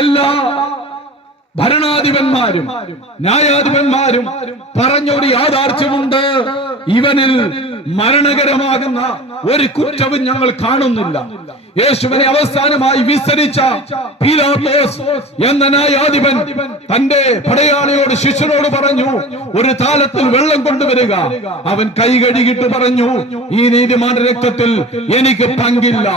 എല്ലാ ഭരണാധിപന്മാരും ന്യായാധിപന്മാരും പറഞ്ഞൊരു യാഥാർത്ഥ്യമുണ്ട്, ഇവനിൽ മരണകരമാകുന്ന ഒരു കുറ്റവും ഞങ്ങൾ കാണുന്നില്ല. യേശുവിനെ അവസാനമായി വിസ്തരിച്ച പീലാത്തോസ് എന്ന ന്യായാധിപൻ തന്റെ പടയാളിയോട് ശിഷ്യനോട് പറഞ്ഞു, ഒരു താലത്തിൽ വെള്ളം കൊണ്ടുവരിക. അവൻ കൈ കഴുകിയിട്ട് പറഞ്ഞു, ഈ നീതിമാന്റെ രക്തത്തിൽ എനിക്ക് പങ്കില്ല.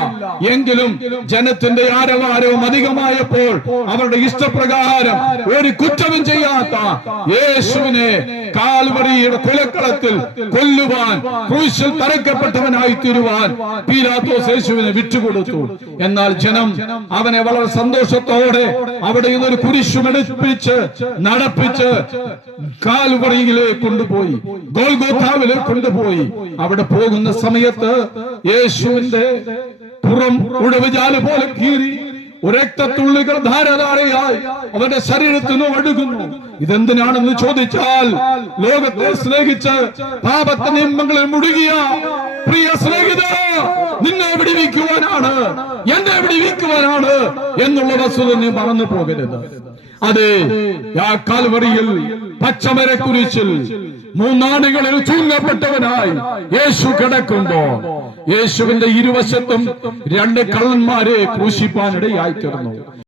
എങ്കിലും ജനത്തിന്റെ ആരവാരവും അധികമായപ്പോൾ അവരുടെ ഇഷ്ടപ്രകാരം ഒരു കുറ്റവും ചെയ്യാത്ത യേശുവിനെ കാൽവറിയുടെ കൊലക്കളത്തിൽ കൊല്ലുവാൻ, ക്രൂശിൽ തറയ്ക്കപ്പെട്ടവനായി തീരുവാൻ പീലാത്തോസ് യേശുവിനെ വിട്ടുകൊടുത്തു. എന്നാൽ ജനം അവനെ വളരെ സന്തോഷത്തോടെ അവിടെ നിന്നൊരു കുരിശുമെടുപ്പിച്ച് നടപ്പിച്ച് കാൽവറിയിലേക്ക് കൊണ്ടുപോയി, ഗോൽഗോഥാവിലേക്ക് കൊണ്ടുപോയി. അവിടെ പോകുന്ന സമയത്ത് യേശുവിന്റെ പുറം ഉഴവുചാല് പോലെ കീറി രക്തത്തുള്ളികൾ ധാരധാരയായി അവന്റെ ശരീരത്തിൽ നിന്ന് ഒഴുകുന്നു. ഇതെന്തിനാണെന്ന് ചോദിച്ചാൽ, ലോകത്തെ സ്നേഹിച്ച് പാപത്തെ നിയമങ്ങളിൽ മുഴുകിയ പ്രിയ സ്നേഹിത, നിന്നെ വിടുവിക്കുവാനാണ്, എന്നെ വിടുവിക്കുവാനാണ് എന്നുള്ള വസ്തുത നീ മറന്നു പോകരുത്. അതെ, ആ കാൽവറിയിൽ പച്ചമരക്കുരിശിൽ മൂന്നാണികളിൽ തൂങ്ങപ്പെട്ടവനായി യേശു കിടക്കുമ്പോ യേശുവിന്റെ ഇരുവശത്തും രണ്ട് കള്ളന്മാരെ ക്രൂശിപ്പാനിടയായി തീർന്നു.